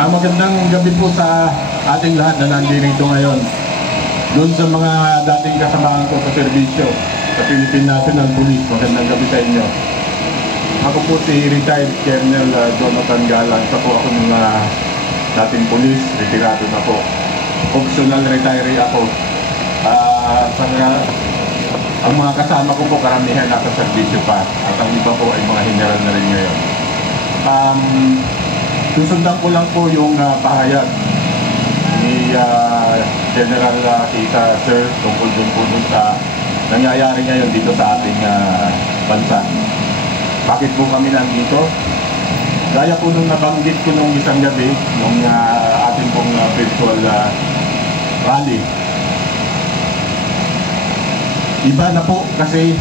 Magandang gabi po sa ating lahat na nandito ngayon. Doon sa mga dating kasamahan ko sa serbisyo sa Philippine National Police, magandang gabi sa inyo. Ako po si retired Colonel Jonathan Galang. Isa po ako ng dating police, retirado na po. Optional retiree ako. Ang mga kasama ko po karamihan nasa serbisyo pa at ang iba po ay mga general na rin ngayon. Susundan ko lang po yung pahayag ni General Kita Sir tungkol po dun sa nangyayari ngayon dito sa ating bansa. Bakit po kami nandito? Gaya po nung nabanggit ko nung isang gabi nung ating pong virtual rally. Iba na po kasi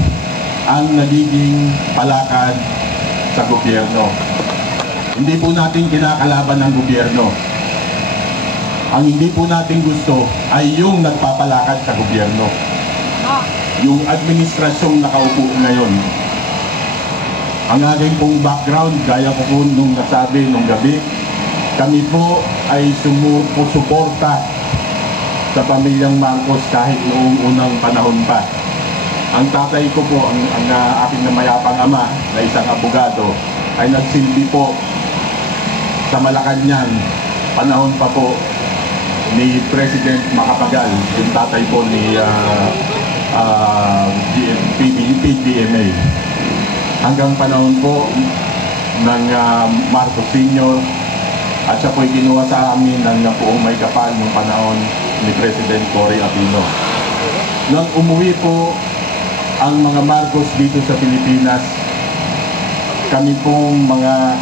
ang nagiging palakad sa gobyerno. Hindi po natin kinakalaban ng gobyerno. Ang hindi po natin gusto ay yung nagpapalakad sa gobyerno. Yung administrasyong nakaupo ngayon. Ang aking pong background, gaya ko po nung nasabi nung gabi, kami po ay sumusuporta sa pamilyang Marcos kahit noong unang panahon pa. Ang tatay ko po, ang aking namayapang ama na isang abogado, ay nagsilbi po sa Malacanang, panahon pa po ni President Macapagal, yung tatay po ni PBMA. Hanggang panahon po ng Marcos Sr. At siya po'y ginawa sa amin ng poong may kapal ng panahon ni President Cory Aquino. Nang umuwi po ang mga Marcos dito sa Pilipinas, kami pong mga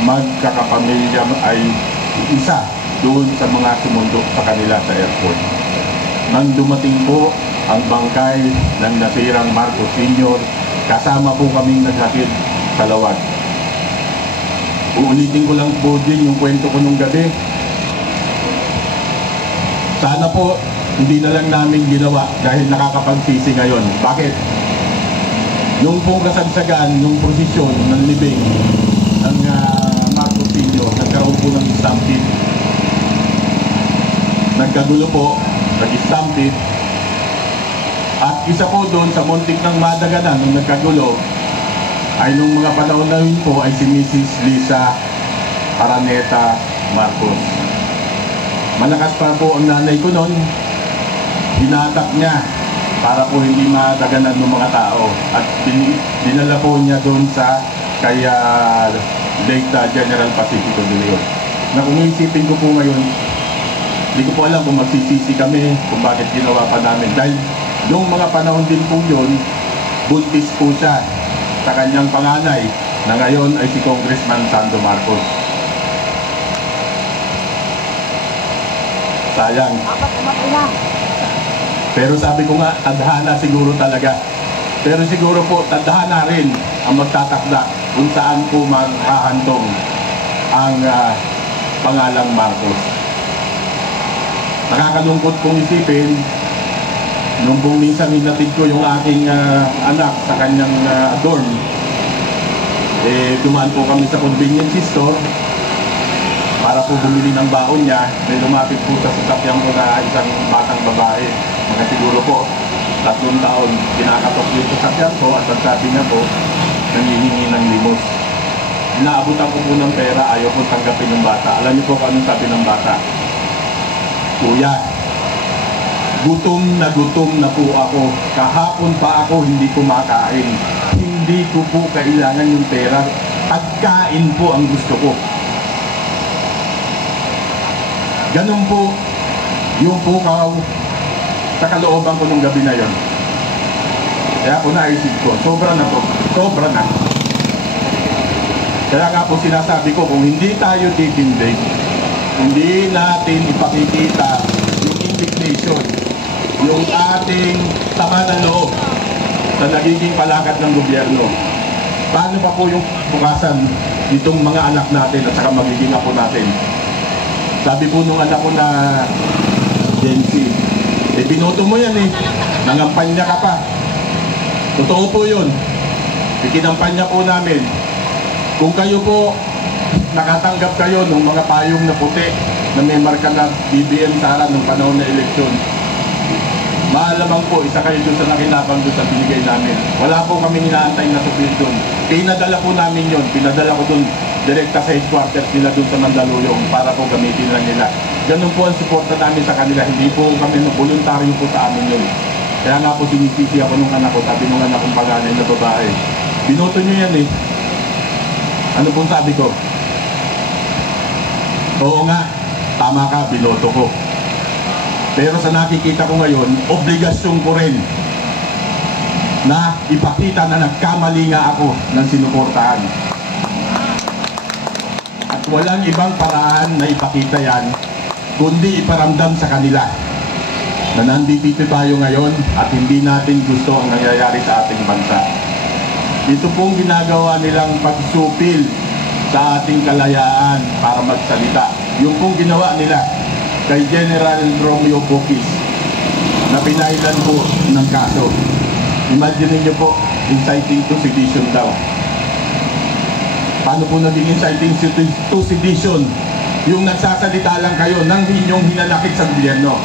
magkakapamilya ay isa doon sa mga sumundok sa kanila sa airport. Nang dumating po ang bangkay ng nasirang Marcos Sr., kasama po kaming naghatid sa Lawag. Uulitin ko lang po din yung kwento ko nung gabi. Sana po hindi na lang namin ginawa dahil nakakapagsisi ngayon. Bakit? Nung pong kasagsagan, nung prosesyon ng libing ng Marcos Sr., nagkaroon po ng stampede. Nagkagulo po, nag-stampede. At isa po doon sa muntik ng madaganan nung nagkagulo ay nung mga panahon na yun po ay si Mrs. Lisa Araneta Marcos. Malakas pa po ang nanay ko noon. Hinatak niya para po hindi madaganan ng mga tao at dinala po niya doon sa kaya late General Pacifico de Leon. Na kung isipin ko po ngayon, hindi ko po alam kung magsisisi kami kung bakit ginawa pa namin. Dahil noong mga panahon din po yun, buntis po siya sa kanyang panganay na ngayon ay si Congressman Sando Marcos. Sayang. Pero sabi ko nga, tadhana siguro talaga. Pero siguro po, tadhana rin ang magtatakda kung saan po maghahantong ang pangalang Marcos. Nakakalungkot pong isipin, nung pong minsan hinatid ko yung aking anak sa kanyang dorm, dumaan po kami sa convenience store para po bumili ng baon niya. May lumapit po sa sasakyan ko na isang batang babae, mga siguro po 3 taon. Kinakatok yung sasakyan ko at sabi niya po, nangihingi ng limos. Inaabutan ko po ng pera, ayaw po tanggapin ng bata. Alam niyo po kung anong sabi ng bata? Kuya, gutom na po ako. Kahapon pa ako hindi kumakain. Hindi ko po kailangan yung pera. Pagkain po ang gusto ko. Ganun po yung pukaw sa kalooban ko nung gabi na yon. Kaya po naisip ko, sobra na to. Sobra na. Kaya nga po sinasabi ko, kung hindi tayo titindig, hindi natin ipakikita yung indignation, yung ating sama ng loob sa nagiging palakad ng gobyerno, paano pa po yung bukasan itong mga anak natin at saka magiging apo natin? Sabi po nung anak ko na Gen Z, binoto mo yan nangampanya ka pa. Totoo po yun. Ikinampanya po namin. Kung kayo po nakatanggap kayo ng mga payong na puti na may marka na BBM Sara nung panahon na eleksyon, maalamang po, isa kayo doon sa nakinabang doon sa binigay namin. Wala po kami inaantay na supil doon. Pinadala po namin yon. Pinadala ko doon direkta sa headquarters nila doon sa Mandaluyong para po gamitin lang nila. Ganun po ang suporta namin sa kanila. Hindi po kami voluntaryo po sa amin yun. Kaya nga po sinisisi ako nung anak ko. Sabi nung anak kong panganay na babae, binoto nyo yan eh. Ano pong sabi ko? Oo nga, tama ka, binoto ko. Pero sa nakikita ko ngayon, obligasyon ko rin na ipakita na nagkamali nga ako ng sinuportahan. At walang ibang paraan na ipakita yan, kundi iparamdam sa kanila na nandito tayo ngayon at hindi natin gusto ang nangyayari sa ating bansa. Ito pong ginagawa nilang pagsupil sa ating kalayaan para magsalita. Yung pong ginawa nila kay General Romeo Bukis na pinailan po ng kaso. Imagine niyo po, inciting to sedition daw. Paano po naging inciting to sedition? Yung nagsasalita lang kayo ng inyong hinanakit sa gobyerno.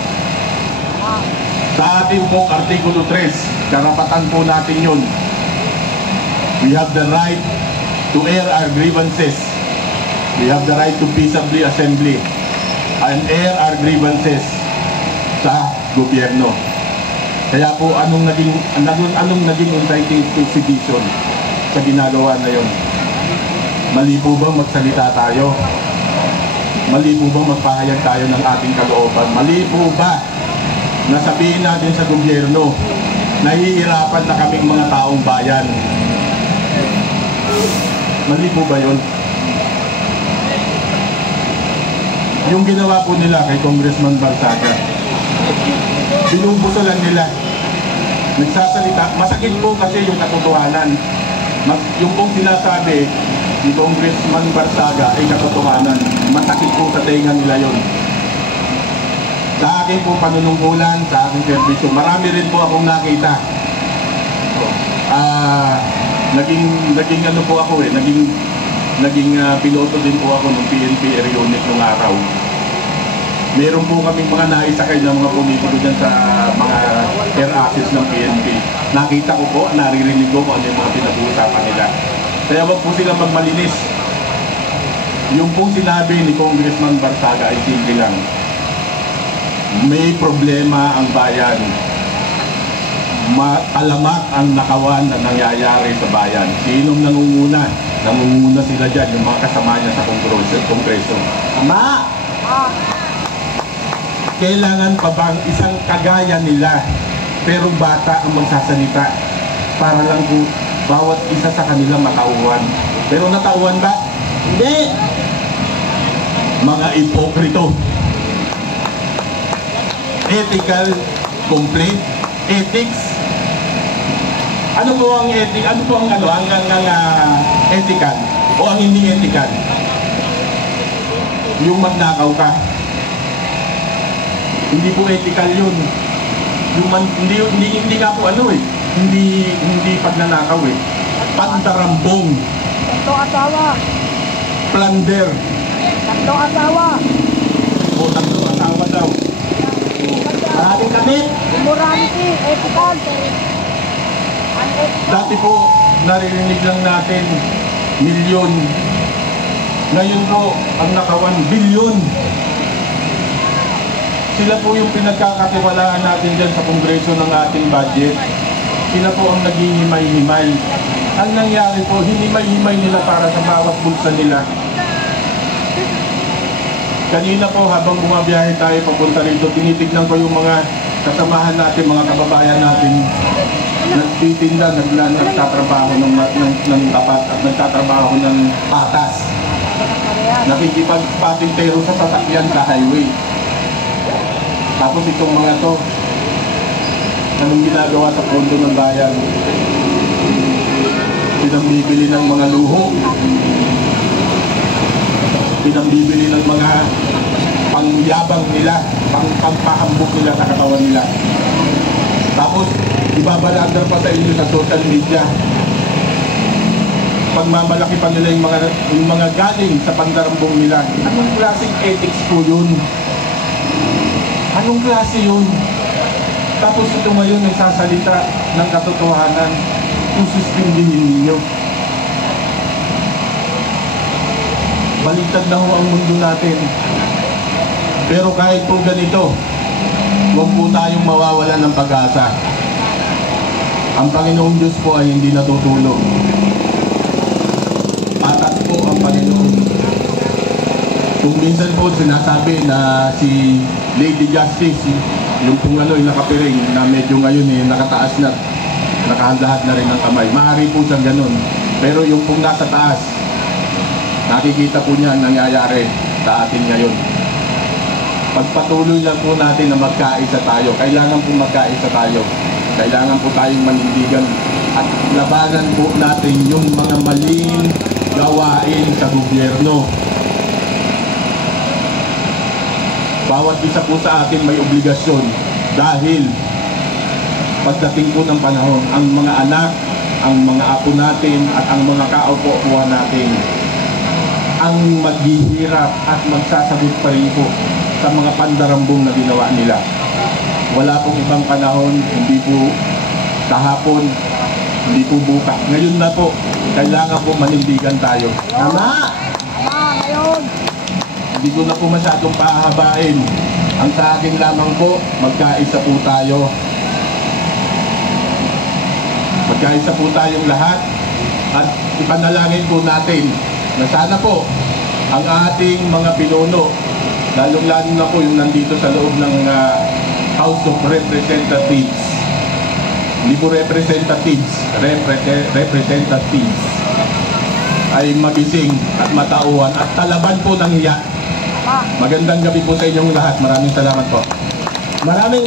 Sa ating pong Artikulo 3, karapatan po natin yun. We have the right to air our grievances. We have the right to peaceably assembly and air our grievances sa gobyerno. Kaya po anong naging inciting to sedition sa ginagawa na yon? Mali po ba magsalita tayo? Mali po ba magpahayag tayo ng ating kalooban? Mali po ba na sabihin natin sa gobyerno, nahihirapan na kaming mga taong bayan? Mali po ba yun? Yung ginawa po nila kay Congressman Barsaga, binubusolan nila. Nagsasalita, masakit po kasi yung katotohanan. Yung pong sinasabi ni Congressman Barsaga ay katotohanan. Masakit po sa tenga nila yun. Sa akin po panunungkulan, sa aking servisyo, marami rin po akong nakita. Naging ano po ako naging piloto din po ako ng PNP Air Unit nung araw. Meron po kaming mga naisakay na mga pumipilo dyan sa mga air assets ng PNP. Nakita ko po, naririnig ko kung ano yung mga pinag-uusapan nila. Kaya wag po silang magmalinis. Yung pong sinabi ni Congressman Barsaga ay simple lang. May problema ang bayan. Alamak ang nakawan na nangyayari sa bayan. Sinong nangunguna? Nangunguna sila dyan, yung mga kasama niya sa Kongreso. Ama! Kailangan pa bang isang kagaya nila pero bata ang magsasalita para lang po bawat isa sa kanila matauhan? Pero natauhan ba? Hindi! Mga ipokrito. Ethical complaint, ethics. Ano po ang ethic? Ano po ang ethical o ang hindi ethical? Yung magnakaw ka. Hindi po ethical yun. Yung hindi nga po hindi pagnanakaw eh. Pandarambong. Tatlong asawa. Plunder. Tatlong asawa. O tatlong asawa daw. Maraming kamit. Immorality, ethical. Dati po, naririnig lang natin, milyon. Ngayon po, ang nakawan, bilyon. Sila po yung pinagkakatiwalaan natin dyan sa Kongreso ng ating budget. Sila po ang naghihimay-himay. Ang nangyari po, hinimay-himay nila para sa bawat bulsa nila. Kanina po, habang bumabiyahe tayo papunta rito, tinitignan ko yung mga kasamahan natin, mga kababayan natin, nagtitinda, nagtatrabaho ng tapat at nagtatrabaho ng patas. Nakikipagpatintero sa sasakyan sa highway. Tapos itong mga to, anong ginagawa sa pondo ng bayan? Pinambibili ng mga luho. Pinambibili ng mga pangyabang nila, pampahambok nila sa katawan nila. Tapos, ibabaladar pa sa inyo sa social media. pagmamalaki pa nila yung mga galing sa pandarambong nila. Anong klaseng ethics po yun? Anong klase yun? Tapos ito ngayon nagsasalita ng katotohanan, kung suspindihin ninyo. Baliktad na ho ang mundo natin. Pero kahit po ganito, huwag po tayong mawawalan ng pag-asa. Ang Panginoong Diyos po ay hindi natutulog. Patas po ang Panginoon. Kung minsan po sinasabi na si Lady Justice, yung pong yung nakapiring na medyo ngayon nakataas na, nakahandahad na rin ang kamay. Maaari po siyang ganun. Pero yung pong nasa taas, nakikita po niya ang nangyayari sa atin ngayon. Pagpatuloy lang po natin na magkaisa tayo. Kailangan po magkaisa tayo. Kailangan po tayong manindigan at labanan po natin yung mga maling gawain sa gobyerno. Bawat isa po sa atin may obligasyon dahil pagdating po ng panahon, ang mga anak, ang mga apo natin at ang mga kaupo-upuan natin ang maghihirap at magsasagot pa rin po sa mga pandarambong na ginawa nila. Wala pong ibang panahon, hindi po kahapon, hindi po bukas. Ngayon na po, kailangan po manindigan tayo. Tama! Tama, ngayon. Hindi ko na po masyadong pahabain. Ang sa akin lamang po, magkaisa po tayo. Magkaisa po tayong lahat at ipanalangin po natin na sana po ang ating mga pinuno, lalong-lalo na po yung nandito sa loob ng House of Representatives, hindi po representatives, representatives, ay magising at matauhan at talaban po ng hiya. Magandang gabi po sa inyong lahat. Maraming salamat po. Maraming